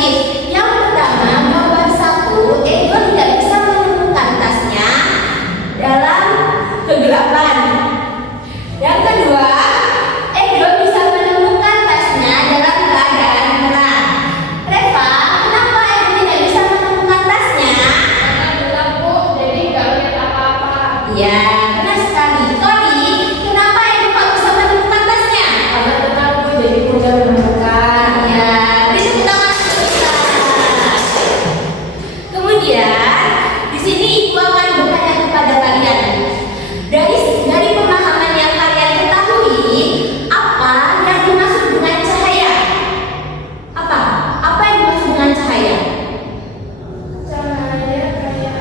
interaktif. Yang pertama, gambar 1, Edo tidak bisa menemukan tasnya dalam kegelapan. Yang kedua, Edo bisa menemukan tasnya dalam keadaan terang. Reva, kenapa Edo tidak bisa menemukan tasnya? Karena gelap, Bu, jadi nggak lihat apa-apa. Ya, benar sekali. Tori, kenapa Edo tak bisa menemukan tasnya? Karena gelap, Bu, jadi mudah menemukan. Ya, beri tepuk tangan untuk kita. Kemudian, di sini Ibu akan bertanya kepada kalian. Dari pemahaman yang kalian ketahui, apa yang dimaksud dengan cahaya? Apa? Apa yang dimaksud dengan cahaya? Cahaya kayak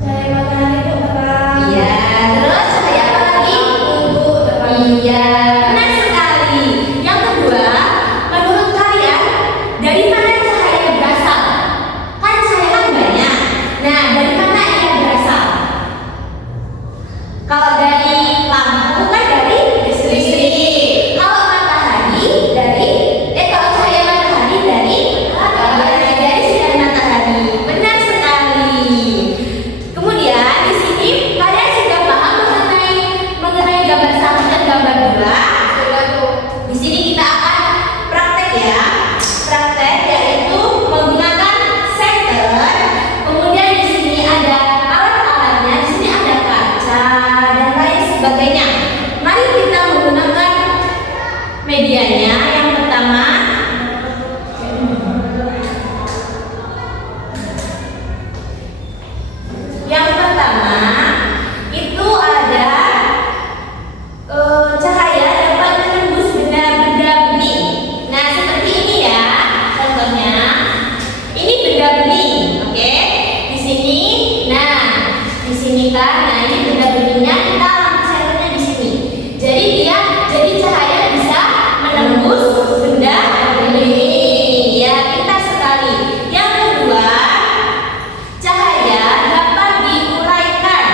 cahaya matahari itu terang. Iya, terus cahaya apa lagi? Bu, terang. Iya, benar sekali. Yang kedua, menurut kalian dari mana cahaya berasal? Kan cahaya kan banyak. Nah, dari mana ia berasal? Kalau dari lampu kan dari listrik. Kalau matahari kalau cahaya matahari dari sinar matahari. Benar sekali. Kemudian di sini kalian sudah paham mengenai gambar 1 dan gambar 2. Sudah, Bu. Di sini kita akan praktek ya. Praktek yaitu menggunakan senter. Kemudian di sini ada alat-alatnya, di sini ada kaca dan lain sebagainya. Mari kita menggunakan medianya. Yang pertama, itu ada cahaya dapat menembus benda-benda bening. Nah, seperti ini ya contohnya. Ini benda bening, oke? Di sini, di sini kan. Nah, ini benda beningnya, kita lampu senternya di sini. Jadi cahaya bisa menembus benda bening. Ya, pintar sekali. Yang kedua, cahaya dapat diuraikan.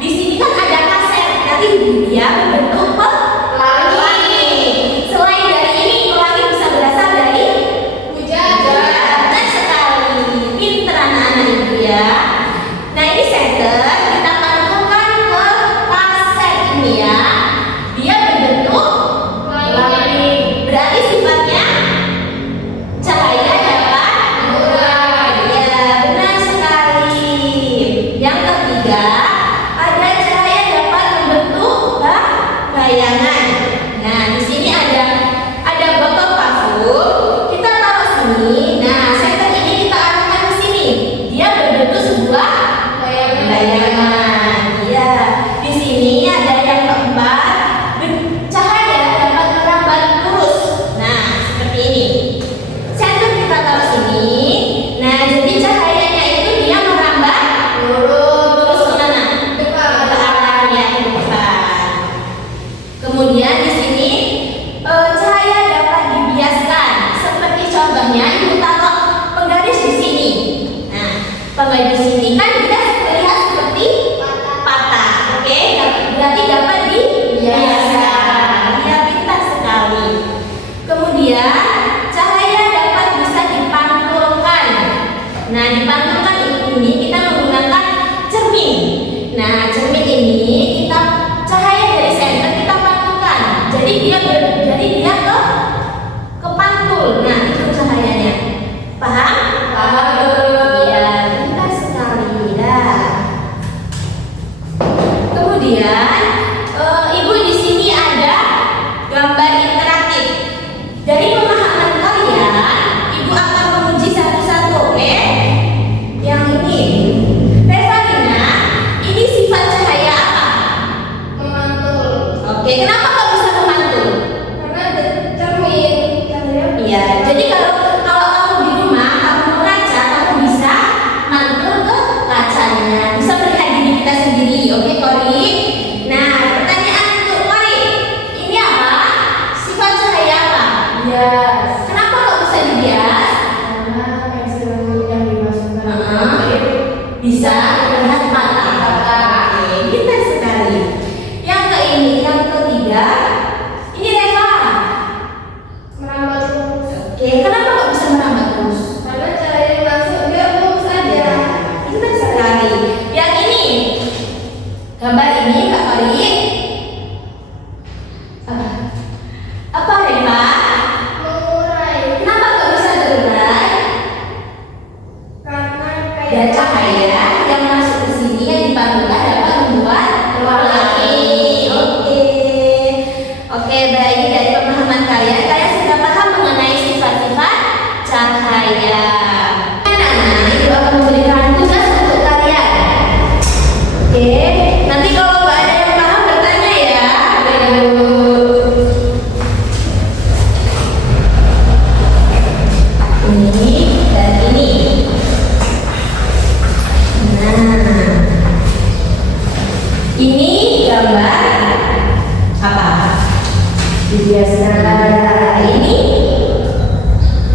Di sini kan ada kaset, nanti dia membentuk pelangi. Selain dari ini, pelangi bisa berasal dari Hujan. benar sekali. Pinter anak-anak ibu ya. Nah, ini senter kita pantulkan ke kaset ini ya. Dia berbentuk pelangi. Berarti sifatnya cahaya dapat Mengurai. ya, benar sekali. Yang ketiga, ada cahaya dapat membentuk bayangan. Nah, di sini ada botol parfum. Kita taruh sini. Nah, senter ini kita arahkan ke sini. Dia berbentuk sebuah bayangan. Ya, di sini ada yang keempat. Cahaya dapat merambat lurus. Nah, seperti ini. Senter kita taruh sini. Nah, jadi cahayanya itu dia merambat lurus kemana? Depan. Ke arahnya ke depan. Kemudian di sini cahaya dapat dibiaskan. Seperti contohnya ibu taruh penggaris di sini. Nah, penggaris di sini kan kita terlihat seperti patah. Oke, berarti dapat dibiaskan. Ya, pintar sekali. Kemudian cahaya dapat bisa dipantulkan. Nah, dipantulkan ini kita menggunakan cermin. Nah, cermin ini kita cahaya dari senter kita pantulkan. Jadi dia kepantul. Nah, itu cahayanya. Paham? Paham. Iya, pintar sekali ya. Kemudian ibu di sini ada gambar interaktif. Dari pemahaman kalian, ibu akan menguji satu-satu, oke? Yang ini, Revalina, ini sifat cahaya apa? Memantul. Oke, kenapa kok bisa memantul? Karena ada cermin. Cahaya. Iya, jadi kalau kamu di rumah, kamu mengaca, kamu bisa mantul ke kacanya, bisa melihat diri kita sendiri, oke, Kori? Nah, pertanyaan untuk Kori, ini apa? Sifat cahaya apa? Bias. Kenapa kok bisa dibias? Karena pensil yang dimasukkan ke Heeh. cermin Bisa melihat mata. Oke, pintar sekali. Yang ketiga, ini Reva. merambat lurus. Oke, kenapa kok bisa merambat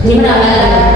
Ini berapa?